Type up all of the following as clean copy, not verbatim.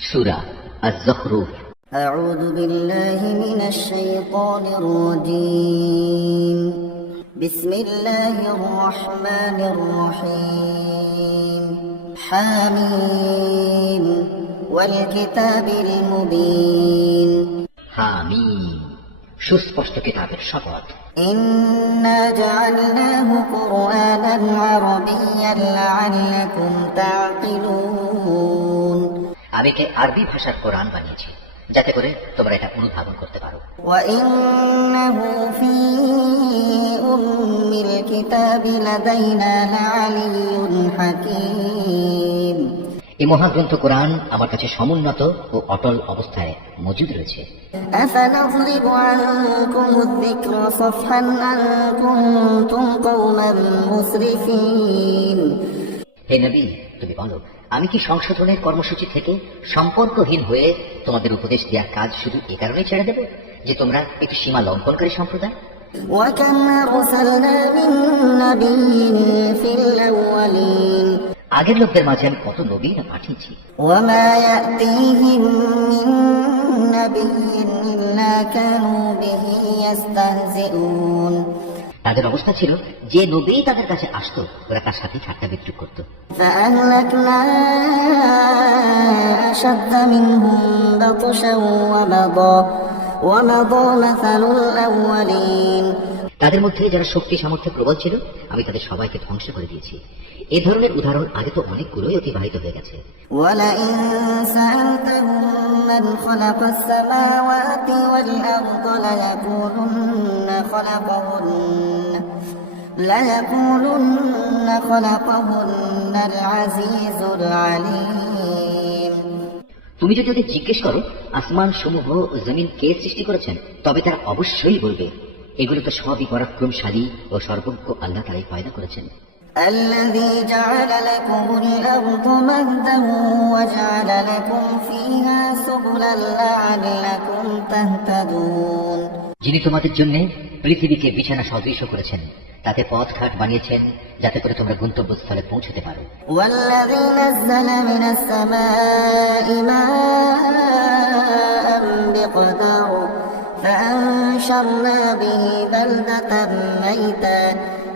সূরা আয-যুখরুফ। আউযু বিল্লাহি মিনাশ শাইতানির রাজীম। বিসমিল্লাহির রহমানির রহিম। হামিম ওয়াল কিতাবিল মুবিন। হামিম, সুস্পষ্ট কিতাবের শপথ। ইন্না জাআলনাহু কুরআনান আরাবিয়্যান লাআল্লাকুম তা'কিলুন। আমি কে আরবি ভাষার কোরআন বানিয়েছি যাতে করে তোমরা এটা অনুধাবন করতে পারো। ওয়া ইন্নাহু ফী উম্মিল কিতাবি লাদাইনা লাআলিয়্যুন হাকীম। এই মহাগ্রন্থ কোরআন আমার কাছে সমুন্নত ও অটল অবস্থায় মজুদ রয়েছে। আফানাযরিবু আনকুমুয যিকরা সাফহান আন কুনতুম কওমান মুসরিফিন। হে নবী, তুমি বলো, আমি কি সংশোধনের কর্মসূচি থেকে সম্পর্কহীন হয়ে তোমাদের উপদেশ দেওয়ার কাজ শুধু এ কারণে ছেড়ে দেব যে তোমরা একটি সীমা লঙ্ঘনকারী সম্প্রদায়? ওয়াকাম আরসালনা মিন নাবিয়্যিন ফিল আউয়ালিন। আগের লোকদের মাঝে আমি কত নবী না পাঠিয়েছি। ওয়ামা ইয়াতিহিম মিন নাবিয়্যিন ইল্লা কানু বিহি ইস্তাহজিউন। তাদের অবস্থা ছিল যে নবী তাদের কাছে আসতো ওরা তার সাথে ঠাট্টা বিদ্রুপ করত। ফাআহলাকনা আশাদ্দা মিনহুম বাতশান ওয়া মাদা মাসালুল আউয়ালিন। তাদের মধ্যে যারা শক্তি সামর্থ্যে প্রবল ছিল আমি তাদের সবাইকে ধ্বংস করে দিয়েছি। এ ধরনের উদাহরণ আগে তো অনেকগুলোই অতিবাহিত হয়ে গেছে। ওয়ালাইন সাআলতাহুম মান খালাকাস সামাওয়াতি ওয়াল আরদা লায়াকুলুন্না খালাকাহুন্নাল আজিজুল আলীম। তুমি যদি ওদের জিজ্ঞেস করো আসমান সমূহ ও জমিন কে সৃষ্টি করেছেন, তবে তারা অবশ্যই বলবে এগুলো তো সবই পরাক্রমশালী ও সর্বজ্ঞ আল্লাহ তাআলাই পয়দা করেছেন। الذي جعل لكم الأرض مهدا وجعل لكم فيها سبلا لعلكم تهتدون। যিনি তোমাদের জন্য পৃথিবীকে বিছানা সদৃশ করেছেন, তাতে পথঘাট বানিয়েছেন যাতে করে তোমরা গন্তব্যস্থলে পৌঁছতে পারো। والذي نزل من السماء ماء بقدر فأنشرنا به بلدة ميتا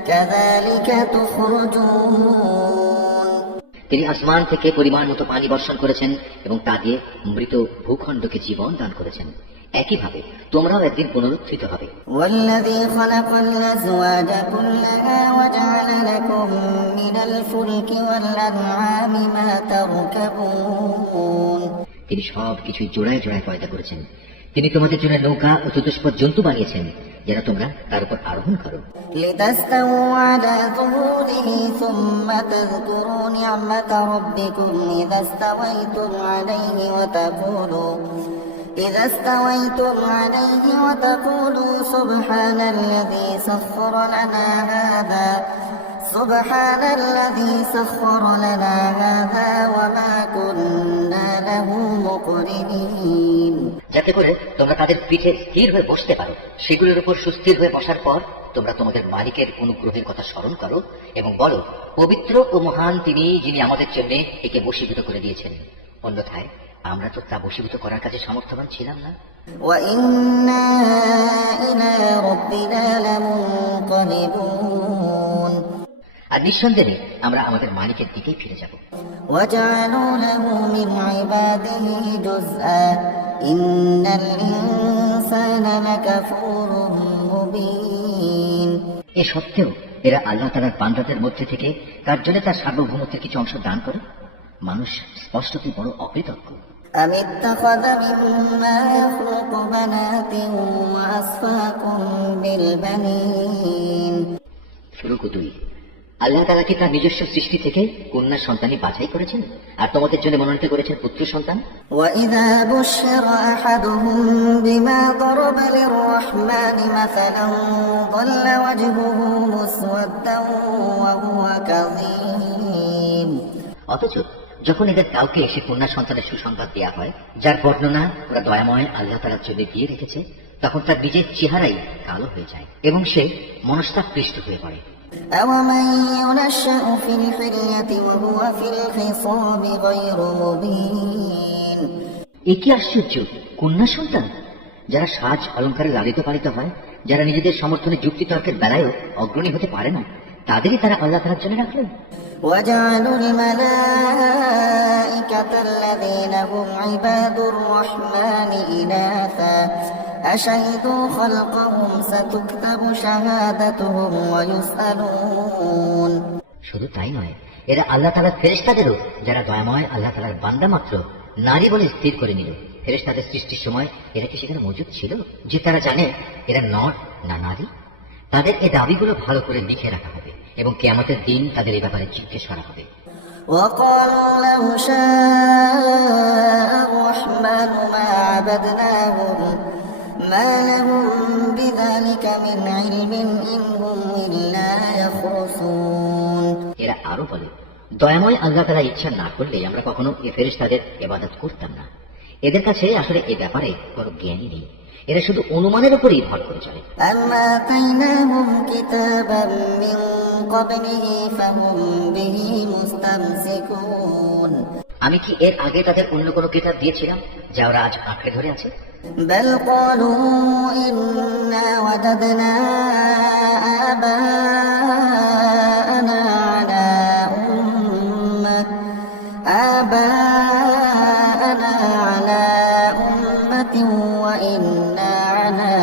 كذلك تخرجون। তিনি আসমান থেকে পরিমাণ মতো পানি বর্ষণ করেছেন এবং তা দিয়ে মৃত ভূখণ্ডকে জীবন দান করেছেন। একইভাবে তোমরাও একদিন পুনরুত্থিত হবে। والذي خلق الأزواج كلها وجعل لكم من الفلك والأنعام ما تركبون। তিনি সব কিছুই জোড়ায় জোড়ায় পয়দা করেছেন। তিনি তোমাদের জন্য নৌকা ও চতুষ্পদ জন্তু বানিয়েছেন যেন তোমরা তার উপর আরোহণ করো। لتستووا على ظهوره ثم تذكروا نعمة ربكم إذا استويتم عليه وتقولوا سبحان الذي سخر لنا هذا وما كنا له مقرنين। যাতে করে তোমরা তাদের পিঠে স্থির হয়ে বসতে পারো। সেগুলোর উপর সুস্থির হয়ে বসার পর তোমরা তোমাদের মালিকের অনুগ্রহের কথা স্মরণ করো এবং বলো, পবিত্র ও মহান তিনি, যিনি আমাদের জন্য একে বশীভূত করে দিয়েছেন। অন্যথায় আমরা তো তা বশীভূত করার কাছে সামর্থ্যবান ছিলাম না। وَإِنَّا إِلَى رَبِّنَا لَمُنقَلِبُونَ। আর নিঃসন্দেহে আমরা আমাদের মালিকের দিকেই ফিরে যাব। وَجَعَلُوا لَهُ مِنْ عِبَادِهِ جُزْءًا إِنَّ الْإِنسَانَ لَكَفُورٌ مُبِينٌ। এ সত্ত্বেও এরা আল্লাহ তাআলার বান্দাদের মধ্যে থেকে কার জন্য তার সার্বভৌমত্বের কিছু অংশ দান করে। মানুষ স্পষ্টতই বড় অকৃতজ্ঞ। أَمِ اتَّخَذَ مِمَّا يَخْلُقُ بَنَاتٍ وَأَصْفَاكُم بِالْبَنِينَ। শুরু দুই, আল্লাহ তাআলা কি তার নিজস্ব সৃষ্টি থেকে কন্যা সন্তানই বাছাই করেছেন আর তোমাদের জন্য মনোনীত করেছেন পুত্র সন্তান। وَإِذَا بُشِّرَ أَحَدُهُم بِمَا ضَرَبَ لِلرَّحْمَنِ مَثَلًا ظَلَّ وَجْهُهُ مُسْوَدًّا وَهُوَ كَظِيمٌ। অথচ যখন এদের কাউকে এসে কন্যা সন্তানের সুসংবাদ দেওয়া হয় যার বর্ণনা ওরা দয়াময় আল্লাহ তাআলার জন্য দিয়ে রেখেছে, তখন তার নিজের চেহারাই কালো হয়ে যায় এবং সে মনস্তাপকৃষ্ট হয়ে পড়ে। أَوَمَن يُنَشَّأُ فِي الْحِلْيَةِ وَهُوَ فِي الْخِصَامِ غَيْرُ مُبِينٍ। এ কি আশ্চর্য! কন্যা সন্তান, যারা সাজ অলঙ্কারে লালিত পালিত হয়, যারা নিজেদের সমর্থনে যুক্তি তর্কের বেলায়ও অগ্রণী হতে পারে না, তাদেরই তারা আল্লাহ তাআলার জন্য রাখলেন। وجعلوا الملائكة الذين هم عباد الرحمن إناثا أشهدوا خلقهم ستكتب شهادتهم ويسألون। শুধু তাই নয়, এরা আল্লাহ তাআলার ফেরেশতাদেরও, যারা দয়াময় আল্লাহ তাআলার বান্দা মাত্র, নারী বলে স্থির করে নিল। ফেরেশতাদের সৃষ্টির সময় এরা কি সেখানে মজুদ ছিল যে তারা জানে এরা নর না নারী? তাদের এই দাবিগুলো ভালো করে লিখে রাখা হবে এবং কিয়ামতের দিন তাদের এই ব্যাপারে জিজ্ঞেস করা হবে। وقالوا لو شاء الرحمن ما عبدناهم ما لهم بذلك من علم إن هم إلا يخرصون। এরা আরো বলে, দয়াময় আল্লাহ তাআলা ইচ্ছা না করলে আমরা কখনো এই ফেরেশতাদের ইবাদত করতাম না। এদের কাছে আসলে এই ব্যাপারে কোনো জ্ঞানই নেই, এরা শুধু অনুমানের উপরই ভর করে চলে। أما آتيناهم كتابا من قبله فهم به مستمسكون। আমি কি এর আগে তাদের অন্য কোনো কিতাব দিয়েছিলাম যা ওরা আজ আঁকড়ে ধরে আছে? بل قالوا إنا وجدنا آباءنا على أمة وإنا على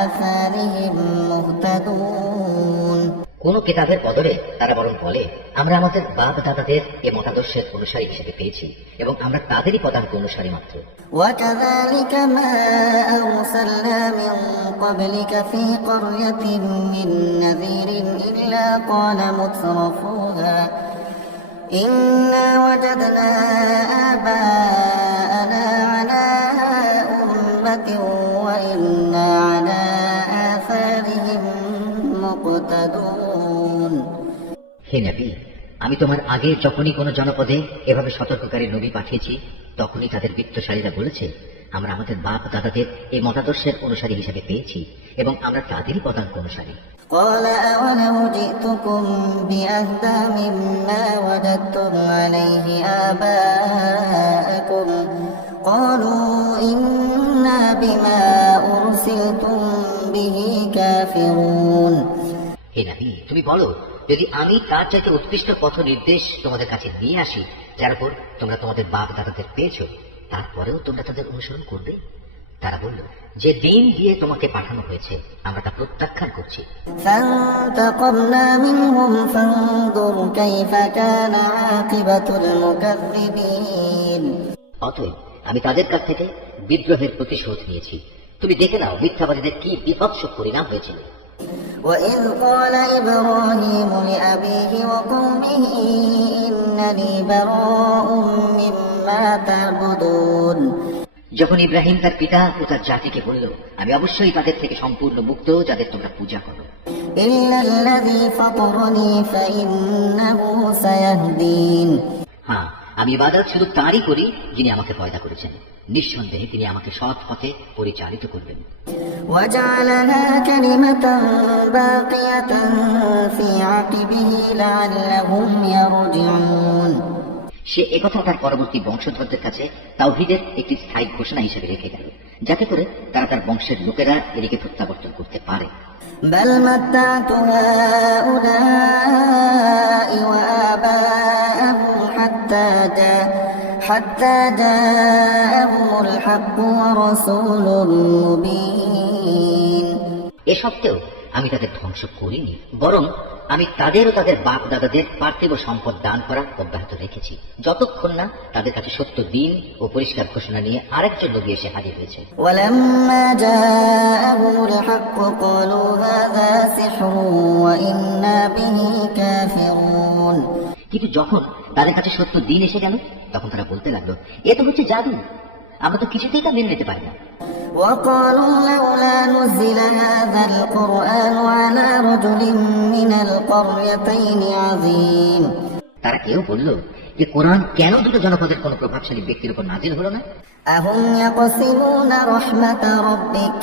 آثارهم مهتدون। কোন কিতাবের বদলে তারা বরং বলে, আমরা আমাদের বাপ দাদাদের এ মতাদর্শের অনুসারী হিসেবে পেয়েছি এবং আমরা তাদেরই পদাঙ্ক অনুসারী মাত্র। وكذلك ما أرسلنا من قبلك في قرية من نذير إلا قال مترفوها إنا وجدنا آباءنا على أمة وإنا على آثارهم مقتدون। হে নবী, আমি তোমার আগে যখনই কোনো জনপদে এভাবে সতর্ককারী নবী পাঠিয়েছি, তখনই তাদের বিত্তশালীরা বলেছে, আমরা আমাদের বাপ দাদাদের এই মতাদর্শের অনুসারী হিসেবে পেয়েছি এবং আমরা তাদেরই পদাঙ্ক অনুসারী। قال أولو جئتكم بأهدى مما وجدتم عليه آباءكم قالوا إنا بما أرسلتم به كافرون। হে নবী, তুমি বলো, যদি আমি তার চাইতে উৎকৃষ্ট পথ নির্দেশ তোমাদের কাছে নিয়ে আসি যার উপর তোমরা তোমাদের বাপ দাদাদের পেয়েছ, তারপরেও তোমরা তাদের অনুসরণ করবে? তারা বলল, যে দিন দিয়ে তোমাকে পাঠানো হয়েছে আমরা তা প্রত্যাখ্যান করছি। فانتقمنا منهم فانظر كيف كان عاقبة المكذبين। অতএব আমি তাদের কাছ থেকে বিদ্রোহের প্রতিশোধ নিয়েছি, তুমি দেখে নাও মিথ্যাবাদীদের কি বিভৎস পরিণাম হয়েছিল। وإذ قال إبراهيم لأبيه وقومه إنني براء مما تعبدون। যখন ইব্রাহিম তার পিতা ও তার জাতিকে বলল, আমি অবশ্যই তাদের থেকে সম্পূর্ণ মুক্ত যাদের তোমরা পূজা করো, إلا الذي فطرني فإنه سيهدين। হ্যাঁ, আমি ইবাদত শুধু তাঁরই করি যিনি আমাকে পয়দা করেছেন, নিঃসন্দেহে তিনি আমাকে সৎ পথে পরিচালিত করবেন। وجعلها كلمة باقية في عقبه لعلهم يرجعون। সে একথা তার পরবর্তী বংশধরদের কাছে তাওহীদের একটি স্থায়ী ঘোষণা হিসেবে রেখে গেল, যাতে করে তারা তার বংশের লোকেরা এদিকে প্রত্যাবর্তন করতে পারে। بل متعت هؤلاء وآباءهم حتى جاءهم الحق ورسول مبين। এ সত্ত্বেও আমি তাদের ধ্বংস করিনি, বরং আমি তাদের ও তাদের বাপ দাদাদের পার্থিব সম্পদ দান করা অব্যাহত রেখেছি, যতক্ষণ না তাদের কাছে সত্য দিন ও পরিষ্কার ঘোষণা নিয়ে আরেকজন নবী এসে হাজির হয়েছে। ولما جاءهم الحق قالوا هذا سحر وإنا به كافرون। কিন্তু যখন তাদের কাছে সত্য দিন এসে গেল, তখন তারা বলতে লাগলো, এ তো হচ্ছে জাদু, আমরা তো কিছুতেই তা মেনে নিতে পারি না। وقالوا لولا نزل هذا القرآن على رجل من القريتين عظيم। তারা কেউ বলল যে কোরআন কেন দুটো জনপদের কোন প্রভাবশালী ব্যক্তির উপর নাজিল হলো না? أهم يقسمون رحمة ربك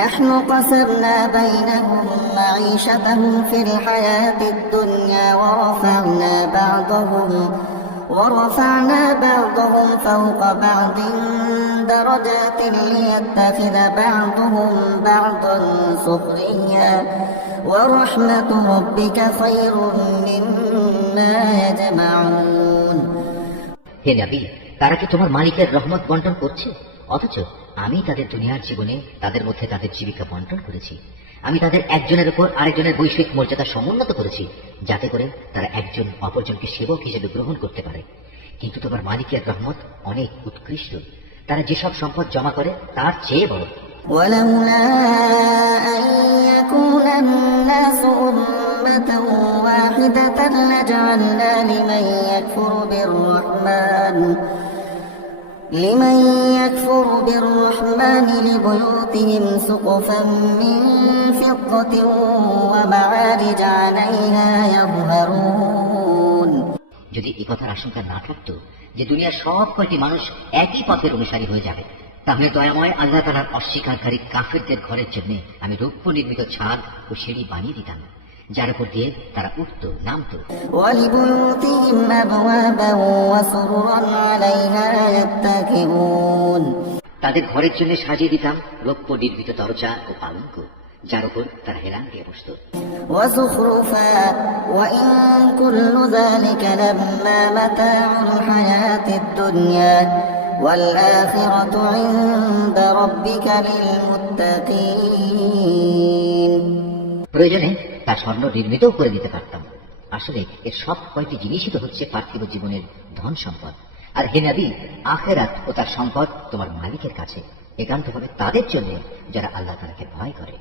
نحن قسمنا بينهم معيشتهم في الحياة الدنيا ورفعنا بعضهم فوق بعض درجات ليتخذ بعضهم بعضا سخريا ورحمة ربك خير مما يجمعون হে নবী, তারা কি তোমার মালিকের রহমত বন্টন করছে? অথচ আমি তাদের দুনিয়ার জীবনে তাদের মধ্যে তাদের জীবিকা বন্টন করেছি। আমি তাদের একজনের উপর আরেকজনের বৈশ্বিক মর্যাদা সমুন্নত করেছি, যাতে করে তারা একজন অপরজনকে সেবক হিসেবে গ্রহণ করতে পারে। কিন্তু তোমার মালিকের রহমত অনেক উৎকৃষ্ট, তারা যেসব সম্পদ জমা করে তার চেয়ে বড়। ولولا أن يكون الناس أمة واحدة لجعلنا لمن يكفر بالرحمن لبيوتهم سقفا من فضة ومعارج عليها يظهرون যদি এই কথার আশঙ্কা না থাকতো যে দুনিয়ার সব কয়টি মানুষ একই পথের অনুসারী হয়ে যাবে, তাহলে দয়াময় আল্লাহ তাআলার অস্বীকারী কাফেরদের ঘরের জন্য আমি রৌপ্য নির্মিত ছাদ ও সিঁড়ি বানিয়ে দিতাম, যার উপর দিয়ে তারা উঠত নামত। ولبيوتهم أبوابا وسررا عليها يتكئون তাদের ঘরের জন্য সাজিয়ে দিতাম রৌপ্য নির্মিত দরজা ও পালঙ্ক, যার উপর তারা হেলান দিয়ে বসত। وزخرفا وإن كل ذلك لما متاع الحياة الدنيا والآخرة عند ربك للمتقين প্রয়োজনে তা স্বর্ণ নির্মিতও করে দিতে পারতাম। আসলে এর সব কয়টি জিনিসই তো হচ্ছে পার্থিব জীবনের ধন সম্পদ। আর হে নবী, আখিরাত ও তার সম্পদ তোমার মালিকের কাছে একান্তভাবে তাদের জন্য যারা আল্লাহ তাআলাকে ভয় করে।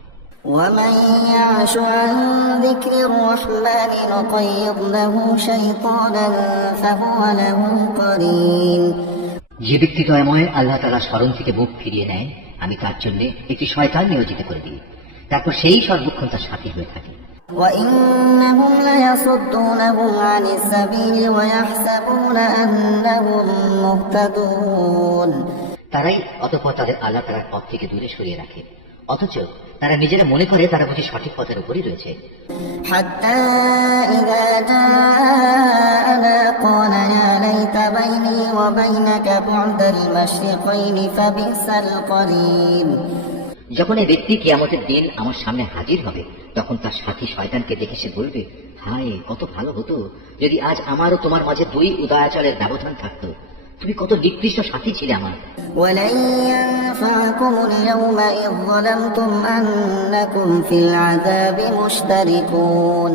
ومن يعش عن ذكر الرحمن نقيض له شيطانا فهو له قرين যে ব্যক্তি দয়াময় আল্লাহ তাআলা স্মরণ থেকে মুখ ফিরিয়ে নেয়, আমি তার জন্য একটি শয়তান নিয়োজিত করে দিই, তারপর সেই সর্বক্ষণ তার সাথী হয়ে থাকে। وإنهم ليصدونهم عن السبيل ويحسبون أنهم مهتدون তারাই অতঃপর তাদের আল্লাহ তাআলার পথ থেকে দূরে সরিয়ে রাখে, অথচ তারা নিজেরা মনে করে তারা বুঝি সঠিক পথের উপরই রয়েছে। حتى إذا جاءنا قال يا ليت بيني وبينك بعد المشرقين فبئس القرين যখন এই ব্যক্তি কিয়ামতের দিন আমার সামনে হাজির হবে, তখন তার সাথী শয়তানকে দেখে সে বলবে, হায় কত ভালো হতো যদি আজ আমার ও তোমার মাঝে দুই উদয়াচলের ব্যবধান থাকতো, তুমি কত নিকৃষ্ট সাথী ছিলে আমার। ولن ينفعكم اليوم إذ ظلمتم أنكم في العذاب مشتركون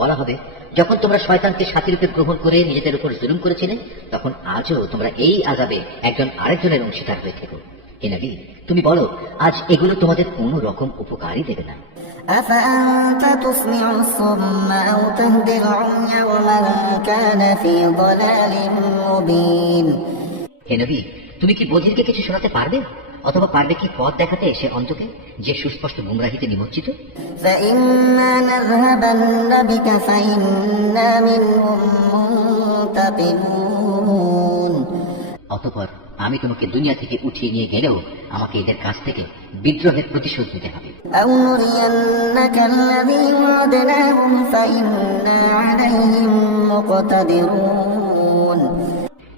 বলা হবে, যখন তোমরা শয়তানকে সাথীরূপে গ্রহণ করে নিজেদের উপর জুলুম করেছিলে, তখন আজও তোমরা এই আযাবে একজন আরেকজনের অংশীদার হয়ে থেকো। হে নবী, তুমি বলো, আজ এগুলো তোমাদের কোনো রকম উপকারই দেবে না। أفأنت تسمع الصم أو تهدي العمي ومن كان في ضلال مبين হে নবী, তুমি কি বধিরকে কিছু শোনাতে পারবে, অথবা পারবে কি পথ দেখাতে সে অন্ধকে, যে সুস্পষ্ট গুমরাহিতে নিমজ্জিত? فإما نذهبن بك فإنا منهم منتقمون অতঃপর আমি তোমাকে দুনিয়া থেকে উঠিয়ে নিয়ে গেলেও আমাকে এদের কাছ থেকে বিদ্রোহের প্রতিশোধ নিতে হবে। أو نرينك الذي وعدناهم فإنا عليهم مقتدرون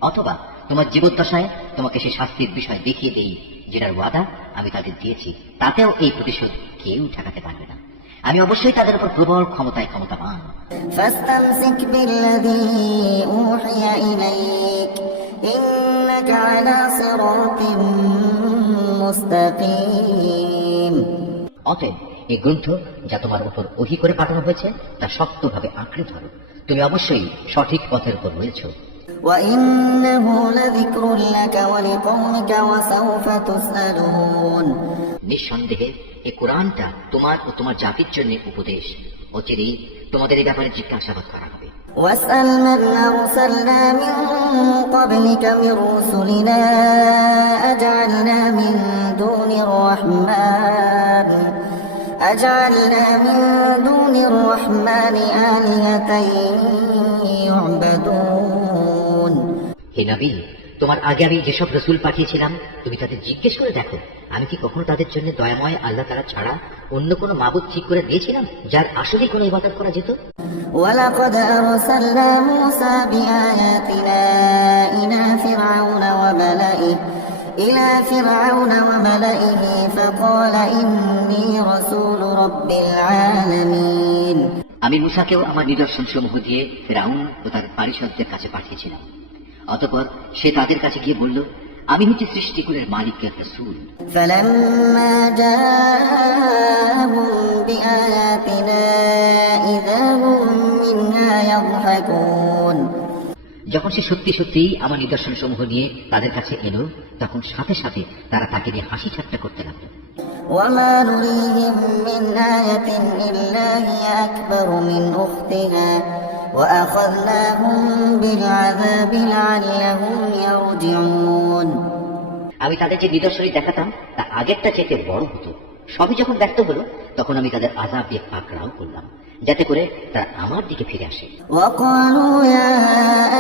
অথবা তোমার জীবদ্দশায় তোমাকে সে শাস্তির বিষয় দেখিয়ে দেই যেটার ওয়াদা আমি তাদের দিয়েছি, তাতেও এই প্রতিশোধ কেউ ঠেকাতে পারবে না। আমি অবশ্যই তাদের উপর প্রবল ক্ষমতাবান। فاستمسك بالذي أوحي إليك إنك على صراط مستقيم অতএব এই গ্রন্থ যা তোমার উপর ওহী করে পাঠানো হয়েছে তা শক্তভাবে আঁকড়ে ধরো, তুমি অবশ্যই সঠিক পথের উপর রয়েছ। وإنه لذكر لك ولقومك وسوف تسألون নিঃসন্দেহে এই কোরআনটা তোমার ও তোমার জাতির জন্য উপদেশ, অচিরেই তোমাদের এই ব্যাপারে জিজ্ঞাসাবাদ করা হবে। واسأل من أرسلنا من قبلك من رسلنا أجعلنا من دون الرحمن آلهة يعبدون হে নবী, তোমার আগে আমি যেসব রসুল পাঠিয়েছিলাম তুমি তাদের জিজ্ঞেস করে দেখো, আমি কি কখনো তাদের জন্য দয়াময় আল্লাহ তাআলা ছাড়া অন্য কোনো মাবুদ ঠিক করে দিয়েছিলাম যার আসলেই কোনো ইবাদত করা যেত? ولقد أرسلنا موسى بآياتنا إلى فرعون وملئه فقال إني رسول رب العالمين আমি মুসাকেও আমার নিদর্শন সমূহ দিয়ে ফিরআউন ও তার পারিষদদের কাছে পাঠিয়েছিলাম। অতঃপর সে তাদের কাছে গিয়ে বলল, আমি হচ্ছি সৃষ্টিকুলের মালিকের রাসূল। فلما جاءهم بآياتنا إذا هم منها يضحكون যখন সে সত্যি সত্যি আমার নিদর্শন সমূহ নিয়ে তাদের কাছে এলো, তখন সাথে সাথে তারা তাকে নিয়ে হাসি ঠাট্টা করতে লাগলো। وما نريهم من آية إلا هي أكبر من أختها وأخذناهم بالعذاب لعلهم يرجعون আমি তাদের যে নিদর্শনী দেখাতাম তা আগেরটা চেয়ে বড় হতো। সবই যখন ব্যর্থ হলো, তখন আমি তাদের আযাব দিয়ে পাকড়াও করলাম, যাতে করে তারা আমার দিকে ফিরে আসে। وقالوا يا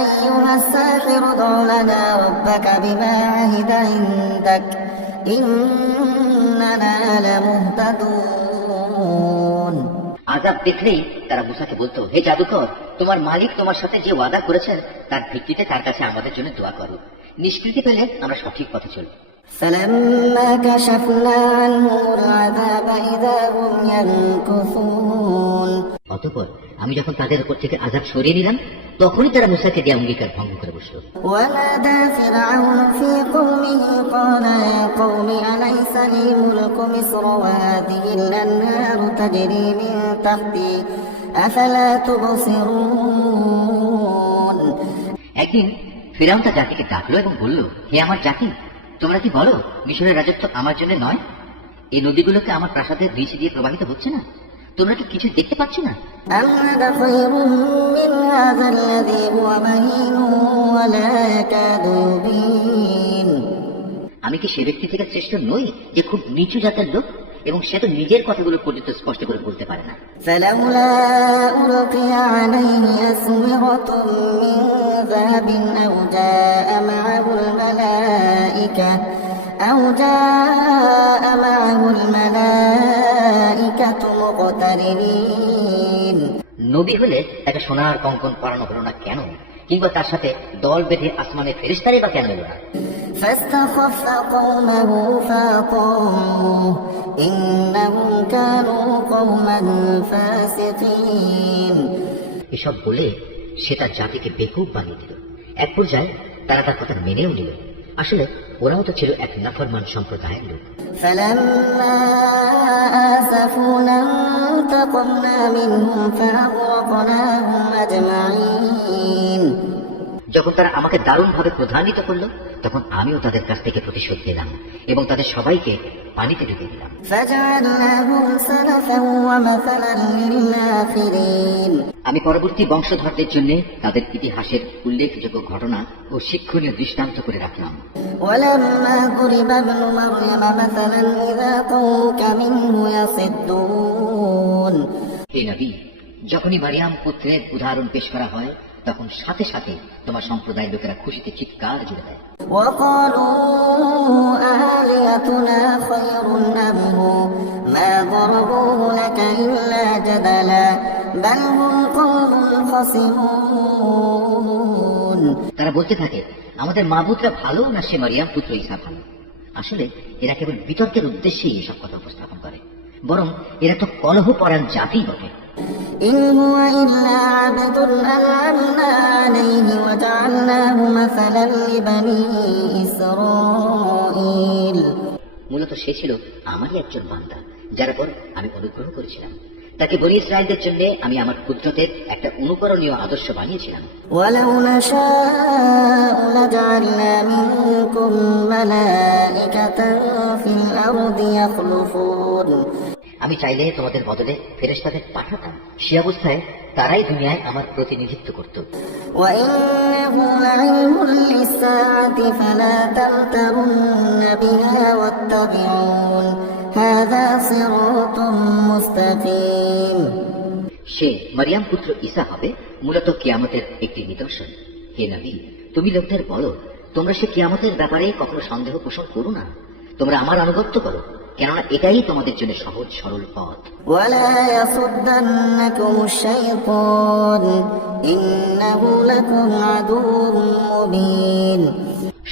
أيها الساحر ادع لنا ربك بما عهد عندك إننا لمهتدون আযাব দেখলেই তারা মুসাকে বলতো, হে জাদুকর, তোমার মালিক তোমার সাথে যে ওয়াদা করেছেন তার ভিত্তিতে তার কাছে আমাদের জন্য দোয়া করো। নিষ্কৃতি পেলে আমরা সঠিক পথে চলব। فلما كشفنا عنهم العذاب إذا هم ينكثون অতঃপর আমি যখন তাদের উপর থেকে আযাব সরিয়ে নিলাম, তখনই তারা মুসাকে দিয়ে অঙ্গীকার ভঙ্গ করে বসলো। ونادى فرعون في قومه قال يا قوم أليس لي ملك مصر وهذه الأنهار تجري من تحتي أفلا تبصرون একদিন ফিরআউন তার জাতিকে ডাকলো এবং বলল, হে আমার জাতি, তোমরা কি বলো মিশরের রাজত্ব আমার জন্য নয়? এই নদীগুলোকে আমার প্রাসাদের নিচে দিয়ে প্রবাহিত হচ্ছে না? তোমরা কি কিছু দেখতে পাচ্ছ না? أم أنا خير من هذا الذي هو مهين ولا يكاد يبين আমি কি সে ব্যক্তি থেকে শ্রেষ্ঠ নই যে খুব নিচু জাতের লোক এবং সে তো নিজের কথাগুলো পর্যন্ত স্পষ্ট করে বলতে পারে না? فلولا ألقي عليه أسورة من ذهب أو جاء معه الملائكة مقترنين নবী হলে একটা সোনার কঙ্কন পরানো হলো না কেন? কিংবা তার সাথে দল বেঁধে আসমানে ফেরেশতারাই বা কেন এলো না? فاستخف قومه فأطاعوه إنهم كانوا قوما فاسقين এসব বলে সে তার জাতিকে বেকুব বানিয়ে দিল। এক পর্যায়ে তারা তার কথা মেনেও নিল। আসলে ওরাও তো ছিল এক নাফরমান সম্প্রদায়ের লোক। فلما آسفونا انتقمنا منهم فأغرقناهم أجمعين যখন তারা আমাকে দারুণভাবে প্রধানিত করলো, তখন আমিও তাদের কাছ থেকে প্রতিশোধ নিলাম এবং তাদের সবাইকে পানিতে ডুবে দিলাম। فجعلناهم سلفا ومثلا للآخرين আমি পরবর্তী বংশধরদের জন্য তাদের ইতিহাসের উল্লেখযোগ্য ঘটনা ও শিক্ষণীয় দৃষ্টান্ত করে রাখলাম। ولما ضرب ابن مريم مثلا إذا قومك منه يصدون হে নবী, যখনই মারিয়াম পুত্রের উদাহরণ পেশ করা হয়, তখন সাথে সাথে তোমার সম্প্রদায়ের লোকেরা খুশিতে চিৎকার জুড়ে দেয়। وقالوا آلهتنا خير أم هو ما ضربوه لك إلا جدلا بل هم قوم خصمون তারা বলতে থাকে, আমাদের মাবুদরা ভালো না সে মারিয়াম পুত্র ঈসা ভালো? আসলে এরা কেবল বিতর্কের উদ্দেশ্যেই এসব কথা উপস্থাপন করে, বরং এরা তো কলহপরায়ণ জাতি বটে। إن هو إلا عبد أنعمنا عليه وجعلناه مثلا لبني إسرائيل মূলত সে ছিল আমারই একজন বান্দা, যার পর আমি অনুগ্রহ করেছিলাম। তাকে বনী ইসরায়েলদের জন্য আমি আমার কুদরতের একটা অনুকরণীয় আদর্শ বানিয়েছিলাম। ولو نشاء لجعلنا منكم ملائكة في الأرض يخلفون আমি চাইলে তোমাদের বদলে ফেরেশতাদের পাঠাতাম, সে অবস্থায় তারাই দুনিয়ায় আমার প্রতিনিধিত্ব করত। وإنه لعلم للساعة فلا تمترن بها واتبعون هذا صراط مستقيم সে মারিয়াম পুত্র ঈসা হবে মূলত কিয়ামতের একটি নিদর্শন। হে নবী, তুমি লোকদের বলো, তোমরা সে কিয়ামতের ব্যাপারে কখনো সন্দেহ পোষণ করো না, তোমরা আমার আনুগত্য করো, কেননা এটাই তোমাদের জন্য সহজ সরল পথ। ولا يصدنكم الشيطان إنه لكم عدو مبين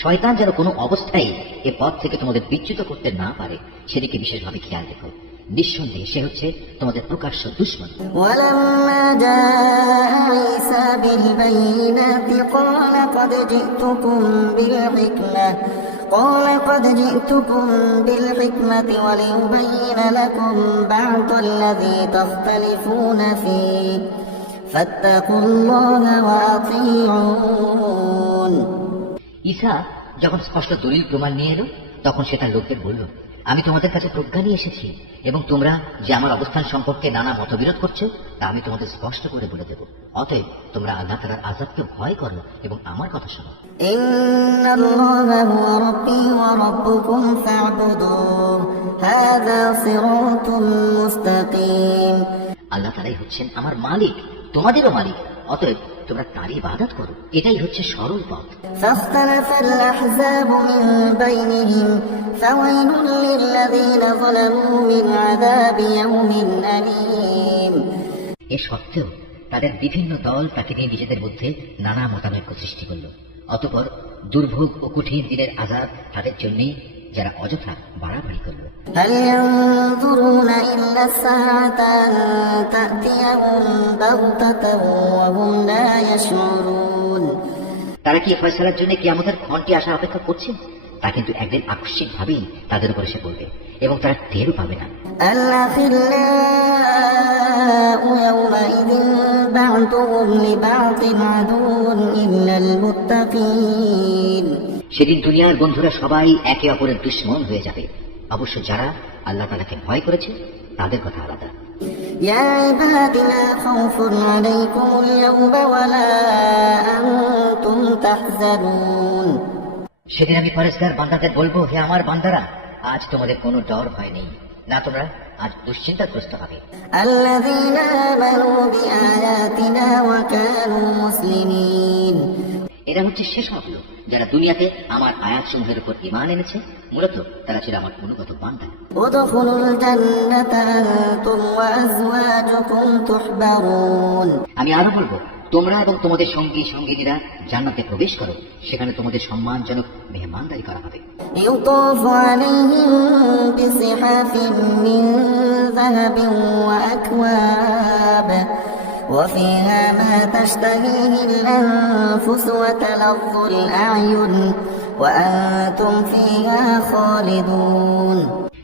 শয়তান যেন কোনো অবস্থায় এ পথ থেকে তোমাদের বিচ্যুত করতে না পারে সেদিকে বিশেষভাবে খেয়াল রেখো। নিঃসন্দেহে সে হচ্ছে তোমাদের প্রকাশ্য দুশমন। ولما جاء عيسى بالبينات قال قد جئتكم بالحكمة ولأبين لكم بعض الذي تختلفون فيه فاتقوا الله وأطيعون। ঈসা যখন স্পষ্ট দলিল প্রমাণ নিয়ে এলো তখন সে তার লোকদের বলল, আমি তোমাদের কাছে প্রজ্ঞা নিয়ে এসেছি এবং তোমরা যে আমার অবস্থান সম্পর্কে নানা মতবিরোধ করছো তা আমি তোমাদের স্পষ্ট করে বলে দেব। অতএব তোমরা আল্লাহ তাআলার আযাবকে ভয় করো এবং আমার কথা শোনো। ইন্নাল্লাহা হুয়া রাব্বী ওয়া রাব্বুকুম ফা'বুদুহু হাযা সিরাতুম মুস্তাকিম। আল্লাহ তাআলাই হচ্ছেন আমার মালিক, তোমাদেরও মালিক, অতএব তোমরা তারই ইবাদত করো, এটাই হচ্ছে সরল পথ। ফাখতালাফাল আহযাবু মিন বাইনিহিম ফাওয়াইলুল লিল্লাযীনা যালামু মিন আযাবি ইয়াউমিন আলীম। এ সত্ত্বেও তাদের বিভিন্ন দল তাকে নিয়ে নিজেদের মধ্যে নানা মতানৈক্য সৃষ্টি করল। অতঃপর দুর্ভোগ ও কঠিন দিনের আযাব তাদের জন্যই যারা অযথা বাড়াবাড়ি করল। হাল ইয়ানজুরুনা ইল্লা সাআতা তা'তিয়াহুম বাগতাতান ওয়া হুম লা ইয়াশউরুন। তারা কি ফয়সালার জন্য কিয়ামতের ঘণ্টি আসা অপেক্ষা করছে? তা কিন্তু একদিন আকস্মিকভাবেই তাদের উপর এসে পড়বে এবং তারা টেরও পাবে না। আল-আখিল্লাউ ইয়াওমাইযিন বা'দুহুম লিবা'দিন আদুউন ইল্লাল মুত্তাকিন। সেদিন দুনিয়ার বন্ধুরা সবাই একে অপরের দুশমন হয়ে যাবে, অবশ্য যারা আল্লাহ তাআলাকে ভয় করেছে তাদের কথা আলাদা। ইয়া ইবাদি লা খাউফুন আলাইকুমুল ইয়াওমা ওয়া লা আনতুম তাহজানুন। সেদিন আমি পরেশগার বান্দাদের বলবো, হে আমার বান্দারা, আজ তোমাদের কোনো ডর ভয় নেই, না তোমরা আজ দুশ্চিন্তাগ্রস্ত হবে। আল্লাযীনা আমানু বিআয়াতিনা ওয়া কানু মুসলিমিন। এরা হচ্ছে সেসব লোক যারা দুনিয়াতে আমার আয়াতসমূহের উপর ঈমান এনেছে, মূলত তারা ছিল আমার অনুগত বান্দা। উদখুলুল জান্নাতা আনতুম ওয়া আজওয়াজুকুম তুহবারুন। আমি আরো বলবো, তোমরা এবং তোমাদের সঙ্গী সঙ্গিনীরা জান্নাতে প্রবেশ করো, সেখানে তোমাদের সম্মানজনক মেহমানদারি করা হবে। ইউতাফু আলাইহিম বিসিহাফিন মিন যাহাবিন ওয়া আকওয়াব وفيها ما تشتهيه الأنفس وتلظ الأعين وأنتم فيها خالدون।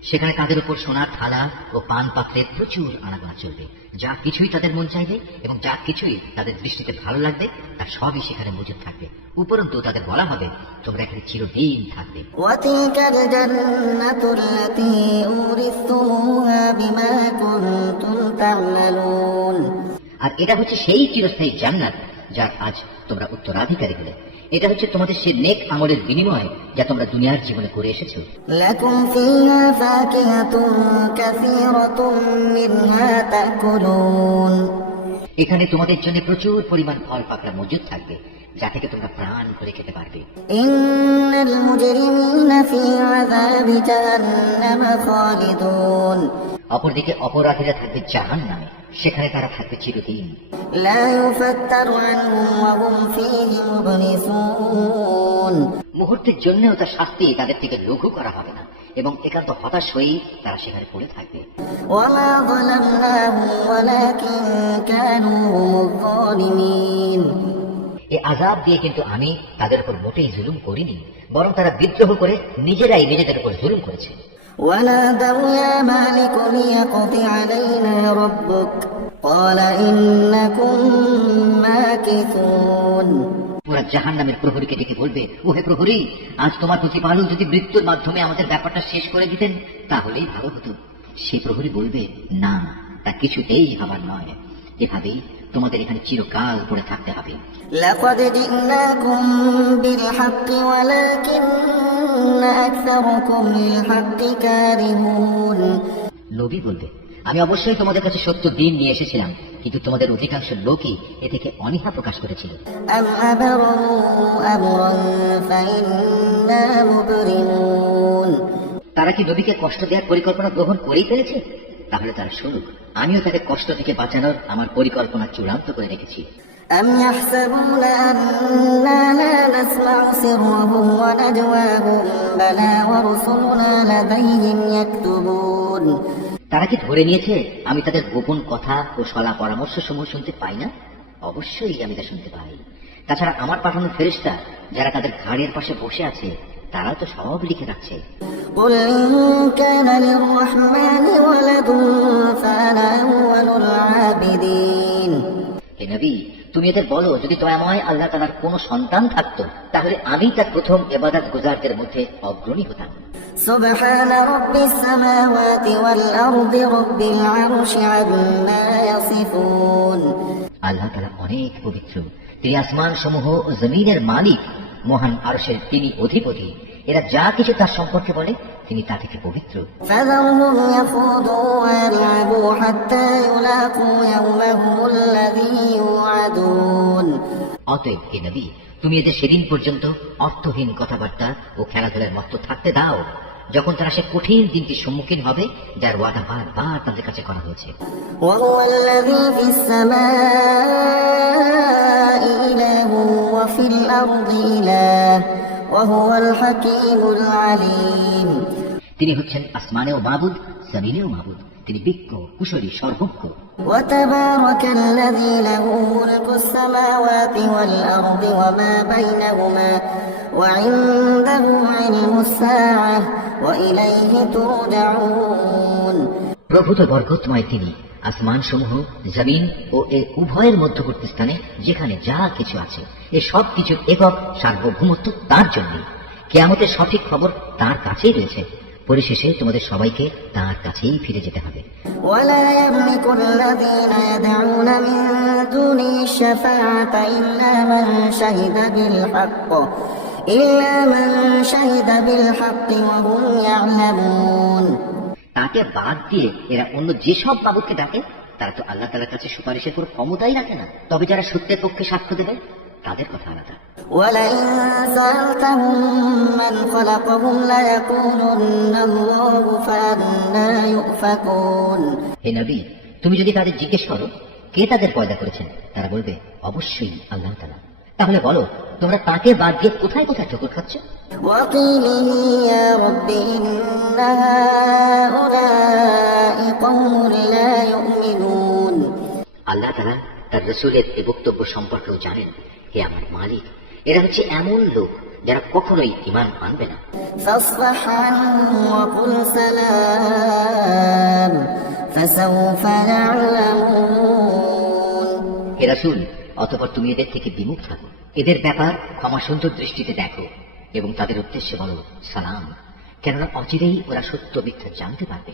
সেখানে তাদের উপর সোনার থালা ও পান পাত্রের প্রচুর আনাগোনা চলবে, যা কিছুই তাদের মন চাইবে এবং যা কিছুই তাদের দৃষ্টিতে ভালো লাগবে তা সবই সেখানে মজুদ থাকবে। উপরন্তু তাদের বলা হবে, তোমরা এখানে চিরদিন থাকবে। ওয়াতিলকাল জান্নাতুল লাতী উরিসতুমুহা বিমা কুনতুম তা'মালুন। আর এটা হচ্ছে সেই চিরস্থায়ী জান্নাত যার আজ তোমরা উত্তরাধিকারী হলে। এটা হচ্ছে তোমাদের সে নেক আমলের বিনিময় যা তোমরা দুনিয়ার জীবনে করে এসেছো। লাকুম ফিহা ফাকিহাতুন কাসীরাতুম মিনহা তা'কুলুন। এখানে তোমাদের জন্য প্রচুর পরিমাণ ফল পাকড়া মজুদ থাকবে, যা থেকে তোমরা প্রাণ ভরে খেতে পারবে। ইন্নাল মুজরিমিনা ফি আযাবি জাহান্নাম খালিদুন। অপরদিকে অপরাধীরা থাকবে জাহান্নামে, সেখানে তারা থাকবে চিরদিন। লা ইউফাত্তারু আনহুম ওয়া হুম ফীহি মুবলিসুন। মুহূর্তের জন্যও তার শাস্তি তাদের থেকে লঘু করা হবে না এবং একান্ত হতাশ হয়েই তারা সেখানে পড়ে থাকবে। ওয়া মা যালামনাহুম ওয়ালাকিন কানু হুমুয যালিমিন। এই আযাব দিয়ে কিন্তু আমি তাদের উপর মোটেই জুলুম করিনি, বরং তারা বিদ্রোহ করে নিজেরাই নিজেদের উপর জুলুম করেছে। ونادوا يا مالك ليقض علينا ربك قال إنكم ماكثون। পুরা জাহান্নামের প্রহরীকে ডেকে বলবে, ওহে প্রহরী, আজ তোমার প্রতিপালক যদি মৃত্যুর মাধ্যমে আমাদের ব্যাপারটা শেষ করে দিতেন তাহলেই ভালো হতো। সেই প্রহরী বলবে, না, তা কিছুতেই হবার নয়, এভাবেই তোমাদের এখানে চিরকাল পড়ে থাকতে হবে। لقد جئناكم بالحق ولكن أكثركم للحق كارهون। নবী বলবে, আমি অবশ্যই তোমাদের কাছে সত্য দিন নিয়ে এসেছিলাম, কিন্তু তোমাদের অধিকাংশ লোকই এ থেকে অনীহা প্রকাশ করেছিল। أم أبرموا أمرا فإنا مبرمون। তারা কি নবীকে কষ্ট দেওয়ার পরিকল্পনা গ্রহণ করেই ফেলেছে? তাহলে তারা শুনুক, আমিও তাকে কষ্ট থেকে বাঁচানোর আমার পরিকল্পনা চূড়ান্ত করে রেখেছি। أم يحسبون أنا لا نسمع سرهم ونجواهم بلى ورسلنا لديهم يكتبون তারা কি ধরে নিয়েছে আমি তাদের গোপন কথা ও সলা পরামর্শ সমূহ শুনতে পাই না? অবশ্যই আমি তা শুনতে পাই। তাছাড়া আমার পাঠানো ফেরেশতা যারা তাদের ঘাড়ের পাশে বসে আছে তারাও তো সব লিখে রাখছে। قل إن كان للرحمن ولد فأنا أول العابدين হে নবী, তুমি এদের বলো, যদি দয়াময় আল্লাহ তাআলার কোনো সন্তান থাকতো তাহলে আমি তার প্রথম ইবাদত গুজারদের মধ্যে অগ্রণী হতাম। سبحان رب السماوات والأرض رب العرش عما يصفون আল্লাহ তাআলা অনেক পবিত্র, তিনি আসমান সমূহ ও জমিনের মালিক, মহান আরশের তিনি অধিপতি। এরা যা কিছু তার সম্পর্কে বলে তিনি তা থেকে পবিত্র। فذرهم يخوضوا ويلعبوا حتى يلاقوا يومهم الذي يوعدون অতএব হে নবী, তুমি এদের সেদিন পর্যন্ত অর্থহীন কথাবার্তা ও খেলাধুলার মত্ত থাকতে দাও, যখন তারা সে কঠিন দিনটির সম্মুখীন হবে যার ওয়াদা বারবার তাদের কাছে করা হয়েছে। وهو الذي في السماء إله وفي الأرض إله وهو الحكيم العليم তিনি হচ্ছেন আসমানেও মাবুদ, জমিনেও মাবুদ। তিনি বিজ্ঞ, কুশলী, সর্বজ্ঞ। وتبارك الذي له ملك السماوات والأرض وما بينهما وعنده علم الساعة وإليه ترجعون প্রভু তো বরকতময়, তিনি আসমান সমূহ, জমিন ও এর উভয়ের মধ্যবর্তী স্থানে যেখানে যা কিছু আছে এ সব কিছুর একক সার্বভৌমত্ব তার জন্য। কিয়ামতের সঠিক খবর তার কাছেই রয়েছে। পরিশেষে তোমাদের সবাইকে তার কাছেই ফিরে যেতে হবে। ولا يملك الذين يدعون من دونه الشفاعة إلا من شهد بالحق وهم يعلمون তাকে বাদ দিয়ে এরা অন্য যেসব মাবুদকে ডাকে তারা তো আল্লাহ তাআলার কাছে সুপারিশের কোনো ক্ষমতাই রাখে না। তবে যারা সত্যের পক্ষে সাক্ষ্য দেবে তাদের কথা আলাদা। ولئن سألتهم من خلقهم ليقولن الله فأنى يؤفكون হে নবী, তুমি যদি তাদের জিজ্ঞেস করো কে তাদের পয়দা করেছেন, তারা বলবে অবশ্যই আল্লাহ তাআলা। তাহলে বলো, তোমরা তাকে বাদ দিয়ে কোথায় কোথায় ঠোকর খাচ্ছ? وقيله يا رب إن هؤلاء قوم لا يؤمنون আল্লাহ তাআলা তার রাসূলের এই বক্তব্য সম্পর্কেও জানেন। হে আমার মালিক, এরা হচ্ছে এমন লোক যারা কখনোই ঈমান আনবে না। فاصفح عنهم وقل سلام فسوف يعلمون হে রাসূল, অতঃপর তুমি এদের থেকে বিমুখ থাকো, এদের ব্যাপার ক্ষমা সুন্দর দৃষ্টিতে দেখো এবং তাদের উদ্দেশ্যে বলো সালাম, কেননা অচিরেই ওরা সত্য মিথ্যা জানতে পারবে।